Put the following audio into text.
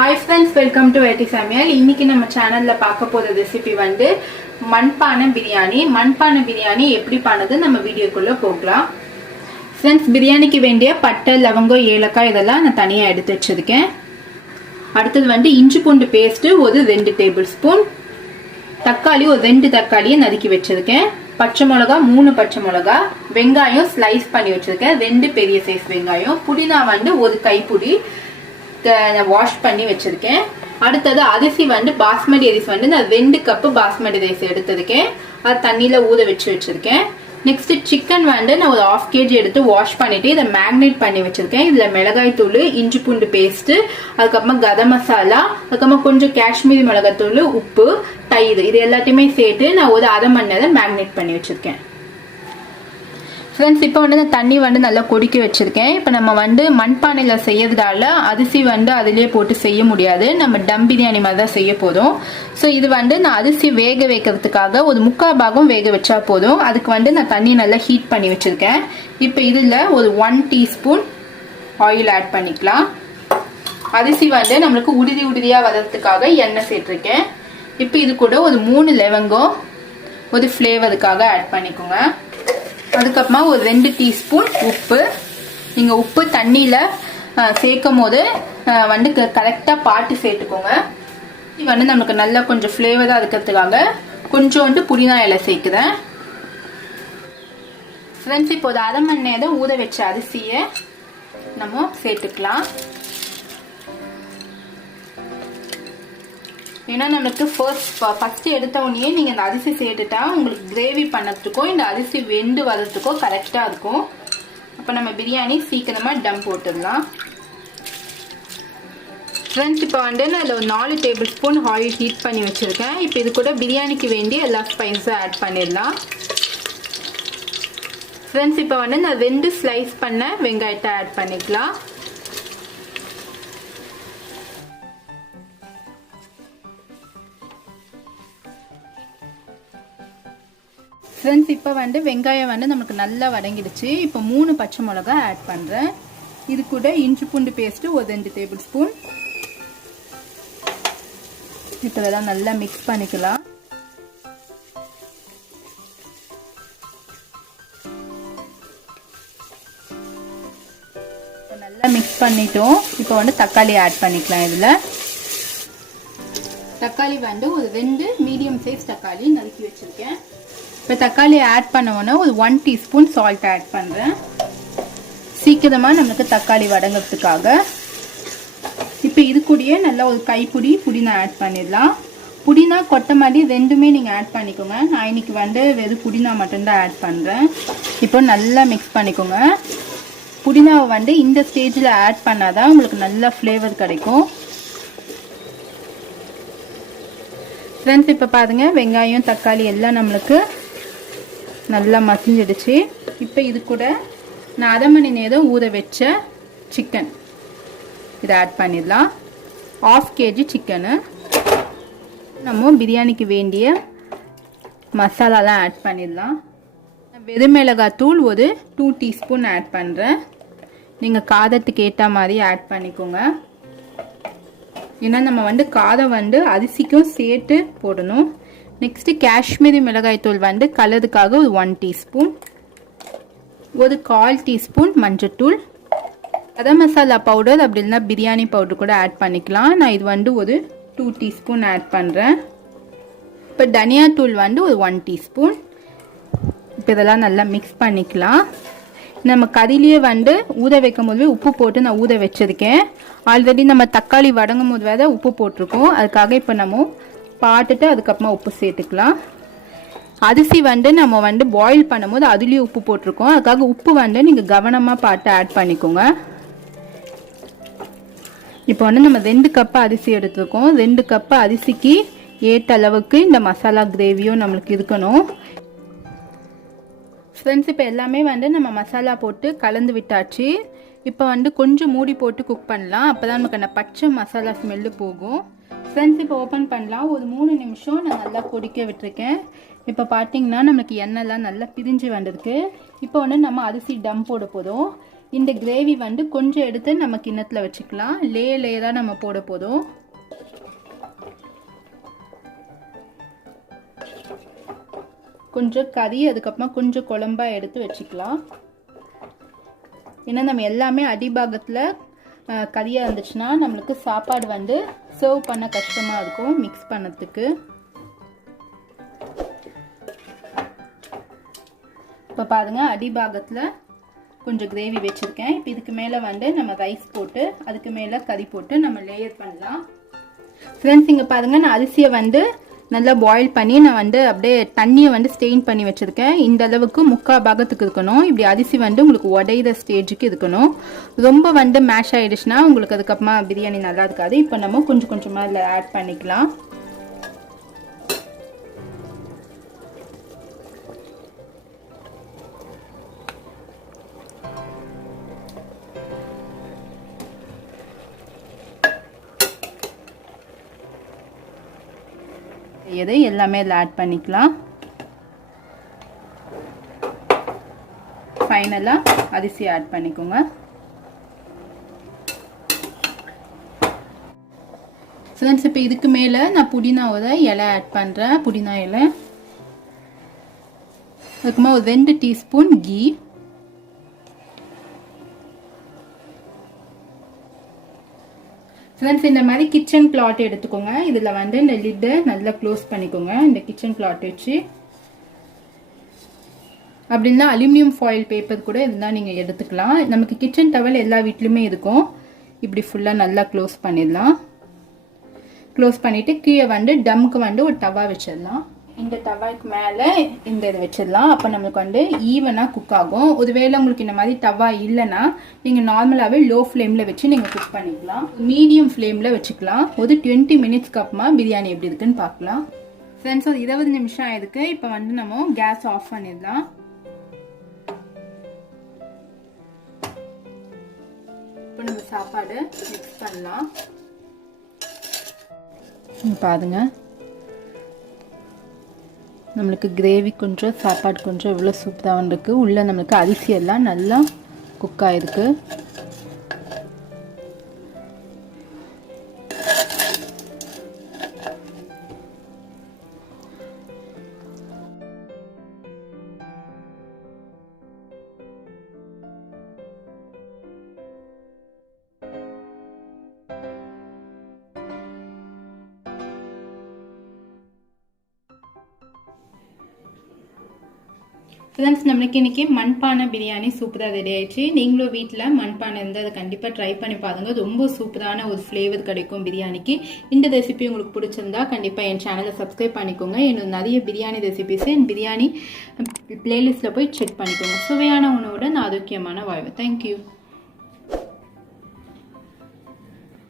Hi friends, welcome to Samayal. இன்னைக்கு நம்ம சேனல்ல பார்க்க போற ரெசிபி வந்து மண்பானை பிரியாணி. மண்பானை பிரியாணி எப்படி பண்ணது நம்ம வீடியோக்குள்ள போகலாம். Friends, பிரியாணிக்கு வேண்டிய பட்டை, லவங்கம், ஏலக்காய் இதெல்லாம் நான் தனியா எடுத்து வச்சிருக்கேன். அடுத்து வந்து இஞ்சி பூண்டு பேஸ்ட் ஒரு 2 டேபிள்ஸ்பூன், தக்காளி ஒரு 2 தக்காளியை நறுக்கி வச்சிருக்கேன், பச்சை மிளகாய் 3 பச்சை மிளகாய், வெங்காயம் ஸ்லைஸ் பண்ணி வச்சிருக்கேன் 2 பெரிய சைஸ் வெங்காயம், புதினா வந்து ஒரு கைப்பிடி வாஷ் பண்ணி வச்சிருக்கேன். அடுத்தது அரிசி வந்து பாஸ்மதி அரிசி வந்து நான் 2 கப் பாஸ்மதி ரைஸ் எடுத்திருக்கேன், அது தண்ணியில ஊற வச்சிருக்கேன். நெக்ஸ்ட் சிக்கன் வந்து நான் ஒரு 1/2 kg எடுத்து வாஷ் பண்ணிட்டு இதை மேக்னேட் பண்ணி வச்சிருக்கேன். இதுல மிளகாய் தூள், இஞ்சி பூண்டு பேஸ்ட், அதுக்கப்புறமா கரம் மசாலா, அதுக்கப்புறமா கொஞ்சம் காஷ்மீரி மிளகாய் தூள், உப்பு, தயிர் இது எல்லாத்தையுமே சேர்த்து நான் ஒரு 1/2 மணி நேரம் மேக்னேட் பண்ணி வச்சிருக்கேன். ஃப்ரெண்ட்ஸ், இப்போ வந்து நான் தண்ணி வந்து நல்லா கொதிக்க வச்சிருக்கேன். இப்போ நம்ம வந்து மண்பானையில் செய்யறதால அரிசி வந்து அதிலேயே போட்டு செய்ய முடியாது, நம்ம டம் பிரியாணி மாதிரி தான் செய்ய போதும். ஸோ இது வந்து நான் அரிசி வேக வைக்கிறதுக்காக ஒரு 3/4 பாகம் வேக வச்சா போதும். அதுக்கு வந்து நான் தண்ணி நல்லா ஹீட் பண்ணி வச்சிருக்கேன். இப்போ இதில் ஒரு 1 டீஸ்பூன் ஆயில் ஆட் பண்ணிக்கலாம். அரிசி வந்து நம்மளுக்கு உதிரியாக வர்றதுக்காக எண்ணெய் சேர்த்துருக்கேன். இப்போ இது கூட ஒரு 3 லவங்கம் ஒரு ஃப்ளேவருக்காக ஆட் பண்ணிக்கோங்க. அதுக்கப்புறமா ஒரு 2 டீஸ்பூன் உப்பு. நீங்கள் உப்பு தண்ணியில் சேர்க்கும் போது வந்து கரெக்டாக பார்த்து சேர்த்துக்கோங்க. இது வந்து நமக்கு நல்லா கொஞ்சம் ஃப்ளேவராக இருக்கிறதுக்காக கொஞ்சோண்டு புதினா இலை சேர்க்குறேன். ஃப்ரெண்ட்ஸ், இப்போ ஒரு 1/2 மணி நேரம் ஊற வச்ச அரிசியை நம்ம சேர்த்துக்கலாம். ஏன்னா நம்மளுக்கு ஃபர்ஸ்ட் எடுத்த உடனே நீங்கள் இந்த அரிசி சேர்த்துட்டா உங்களுக்கு கிரேவி பண்ணதுக்கோ இந்த அரிசி வெந்து வர்றதுக்கோ கரெக்டாக இருக்கும். அப்போ நம்ம பிரியாணி சீக்கிரமாக டம் போட்டுடலாம். ஃப்ரெண்ட்ஸ், இப்போ வந்து நான் இதில் ஒரு 4 டேபிள் ஸ்பூன் ஆயில் ஹீட் பண்ணி வச்சுருக்கேன். இப்போ இது கூட பிரியாணிக்கு வேண்டிய எல்லா ஸ்பைஸும் ஆட் பண்ணிடலாம். ஃப்ரெண்ட்ஸ், இப்போ வந்து நான் 2 ஸ்லைஸ் பண்ண வெங்காயத்தை ஆட் பண்ணிக்கலாம். ஃப்ரெண்ட்ஸ், இப்போ வந்து வெங்காயம் வந்து நமக்கு நல்லா வதங்கிடுச்சு. இப்போ 3 பச்சை மிளகாய் ஆட் பண்ணுறேன். இது கூட இஞ்சி பூண்டு பேஸ்ட்டு ஒரு 2 டேபிள் ஸ்பூன். இப்போ இதெல்லாம் நல்லா மிக்ஸ் பண்ணிக்கலாம். நல்லா மிக்ஸ் பண்ணிட்டோம். இப்போ வந்து தக்காளி ஆட் பண்ணிக்கலாம். இதில் தக்காளி வந்து ஒரு 2 மீடியம் சைஸ் தக்காளி நறுக்கி வச்சுருக்கேன். இப்போ தக்காளி ஆட் பண்ணோன்னா ஒரு 1 டீஸ்பூன் சால்ட் ஆட் பண்ணுறேன், சீக்கிரமாக நமக்கு தக்காளி வதங்கிறதுக்காக. இப்போ இது கூடயே நல்லா ஒரு கைப்பிடி புதினா ஆட் பண்ணிடலாம். புதினா கொத்தமல்லி ரெண்டுமே நீங்கள் ஆட் பண்ணிக்கோங்க. நான் இன்னைக்கு வந்து வெறும் புதினா மட்டும்தான் ஆட் பண்ணுறேன். இப்போ நல்லா மிக்ஸ் பண்ணிக்கோங்க. புதினாவை வந்து இந்த ஸ்டேஜில் ஆட் பண்ணாதான் உங்களுக்கு நல்ல ஃப்ளேவர் கிடைக்கும். ஃப்ரெண்ட்ஸ், இப்போ பாருங்கள் வெங்காயம் தக்காளி எல்லாம் நம்மளுக்கு நல்லா மசிஞ்சிடுச்சு. இப்போ இது கூட நான் 1/2 மணி நேரம் ஊற வச்ச சிக்கன் இதை ஆட் பண்ணிடலாம். 1/2 kg சிக்கனு. நம்ம பிரியாணிக்கு வேண்டிய மசாலாலாம் ஆட் பண்ணிடலாம். வெறும் மிளகாய் தூள் ஒரு 2 டீஸ்பூன் ஆட் பண்ணுறேன். நீங்கள் காரத்துக்கு ஏற்ற மாதிரி ஆட் பண்ணிக்கோங்க. ஏன்னா நம்ம வந்து காரம் வந்து அரிசிக்கும் சேர்த்து போடணும். நெக்ஸ்ட்டு காஷ்மீரி மிளகாய் தூள் வந்து கலருக்காக ஒரு 1 டீஸ்பூன், ஒரு 1/4 டீஸ்பூன் மஞ்சத்தூள், கரம் மசாலா பவுடர் அப்படி இல்லைன்னா பிரியாணி பவுடர் கூட ஆட் பண்ணிக்கலாம். நான் இது வந்து ஒரு 2 டீஸ்பூன் ஆட் பண்ணுறேன். இப்போ தனியாத்தூள் வந்து ஒரு 1 டீஸ்பூன். இப்போ இதெல்லாம் நல்லா மிக்ஸ் பண்ணிக்கலாம். நம்ம கறியிலேயே வந்து ஊற வைக்கும் போது உப்பு போட்டு நான் ஊற வச்சிருக்கேன். ஆல்ரெடி நம்ம தக்காளி வதங்கும் போது வேற உப்பு போட்டிருக்கோம். அதுக்காக இப்போ நம்ம பார்த்துட்டு அதுக்கப்புறமா உப்பு சேர்த்துக்கலாம். அரிசி வந்து நம்ம வந்து பாயில் பண்ணும்போது அதுலேயும் உப்பு போட்டிருக்கோம். அதுக்காக உப்பு வந்து நீங்கள் கவனமாக பார்த்து ஆட் பண்ணிக்கோங்க. இப்போ வந்து நம்ம 2 கப் அரிசி எடுத்துருக்கோம். 2 கப் அரிசிக்கு ஏற்ற அளவுக்கு இந்த மசாலா கிரேவியும் நம்மளுக்கு இருக்கணும். ஃப்ரெண்ட்ஸ், இப்போ எல்லாமே வந்து நம்ம மசாலா போட்டு கலந்து விட்டாச்சு. இப்போ வந்து கொஞ்சம் மூடி போட்டு குக் பண்ணலாம். அப்போ தான் நமக்கு அந்த பச்சை மசாலா ஸ்மெல்லு போகும். ஃப்ரெண்ட்ஸ், இப்போ ஓப்பன் பண்ணலாம். ஒரு 3 நிமிஷம் நான் நல்லா கொதிக்க விட்டுருக்கேன். இப்போ பார்த்தீங்கன்னா நமக்கு எண்ணெய்லாம் நல்லா பிரிஞ்சு வந்திருக்கு. இப்போ வந்து நம்ம அரிசி டம் போட போதும். இந்த கிரேவி வந்து கொஞ்சம் எடுத்து நம்ம கிண்ணத்தில் வச்சுக்கலாம். லேயராக நம்ம போட போதும். கொஞ்சம் கறி, அதுக்கப்புறமா கொஞ்சம் குழம்பா எடுத்து வச்சுக்கலாம். ஏன்னா நம்ம எல்லாமே அடிபாகத்தில் கறியாக இருந்துச்சுன்னா நம்மளுக்கு சாப்பாடு வந்து சர்வ் பண்ண கஷ்டமாக இருக்கும் மிக்ஸ் பண்ணதுக்கு. இப்போ பாருங்க, அடிபாகத்தில் கொஞ்சம் கிரேவி வச்சுருக்கேன். இப்போ இதுக்கு மேலே வந்து நம்ம ரைஸ் போட்டு அதுக்கு மேலே கறி போட்டு நம்ம லேயர் பண்ணலாம். ஃப்ரெண்ட்ஸ், இங்கே பாருங்கள், நான் அரிசியை வந்து நல்லா பாயில் பண்ணி நான் வந்து அப்படியே தண்ணியை வந்து ஸ்டெயின் பண்ணி வச்சுருக்கேன். இந்த அளவுக்கு 3/4 பாகத்துக்கு இருக்கணும். இப்படி அரிசி வந்து உங்களுக்கு உடையிற ஸ்டேஜுக்கு இருக்கணும். ரொம்ப வந்து மேஷ் ஆகிடுச்சுன்னா உங்களுக்கு அதுக்கப்புறமா பிரியாணி நல்லா இருக்காது. இப்போ நம்ம கொஞ்சம் கொஞ்சமாக இதில் ஆட் பண்ணிக்கலாம். எது எல்லாமே இதில் ஆட் பண்ணிக்கலாம். ஃபைனலாக அரிசி ஆட் பண்ணிக்கோங்க. ஃப்ரெண்ட்ஸ், இப்போ இதுக்கு மேலே நான் புதினாவோட இலை ஆட் பண்ணுறேன். புதினா இலை, அதுக்குமா ஒரு 2 டீஸ்பூன் கீ, ஃப்ரெண்ட்ஸ் இந்த மாதிரி கிச்சன் கிளாத் எடுத்துக்கோங்க. இதில் வந்து இந்த லிட்டை நல்லா க்ளோஸ் பண்ணிக்கோங்க இந்த கிச்சன் கிளாத் வச்சு. அப்படின்னா அலுமினியம் ஃபாயில் பேப்பர் கூட இருந்தால் நீங்கள் எடுத்துக்கலாம். நமக்கு கிச்சன் டவல் எல்லா வீட்லையுமே இருக்கும். இப்படி ஃபுல்லாக நல்லா க்ளோஸ் பண்ணிடலாம். க்ளோஸ் பண்ணிவிட்டு கீழே வந்து டம்முக்கு வந்து ஒரு தவா வச்சிடலாம். இந்த தவாக்கு மேலே இந்த இது வச்சிடலாம். அப்போ நம்மளுக்கு வந்து ஈவனாக குக் ஆகும். ஒருவேளை உங்களுக்கு இந்த மாதிரி தவா இல்லைன்னா நீங்கள் நார்மலாகவே லோ ஃப்ளேமில் வச்சு நீங்கள் குக் பண்ணிக்கலாம். மீடியம் ஃப்ளேமில் வச்சுக்கலாம். ஒரு 20 மினிட்ஸ்க்கு அப்புறமா பிரியாணி எப்படி இருக்குன்னு பார்க்கலாம். ஃப்ரெண்ட்ஸ், ஒரு 20 நிமிஷம் ஆயிருக்கு. இப்போ வந்து நம்ம கேஸ் ஆஃப் பண்ணிடலாம். இப்போ நம்ம சாப்பாடு மிக்ஸ் பண்ணலாம். பாருங்க, நம்மளுக்கு கிரேவி கொஞ்சம் சாப்பாடு கொஞ்சம் இவ்வளோ சூப்பராக இருக்கு. உள்ளே நம்மளுக்கு அரிசி எல்லாம் நல்லா குக் ஆகிருக்கு. ஃப்ரெண்ட்ஸ், நம்மளுக்கு இன்றைக்கி மண்பானை பிரியாணி சூப்பராக ரெடி ஆயிடுச்சு. நீங்களும் வீட்டில் மண்பானை இருந்தால் அதை கண்டிப்பாக ட்ரை பண்ணி பாருங்க. ரொம்ப சூப்பரான ஒரு ஃப்ளேவர் கிடைக்கும் பிரியாணிக்கு. இந்த ரெசிபி உங்களுக்கு பிடிச்சிருந்தா கண்டிப்பாக என் சேனலை சப்ஸ்கிரைப் பண்ணிக்கோங்க. இன்னும் நிறைய பிரியாணி ரெசிபிஸ் என் பிரியாணி பிளேலிஸ்ட்டில் போய் செக் பண்ணிக்கோங்க. சுவையான உணவுடன் ஆரோக்கியமான வாழ்வு. தேங்க்யூ.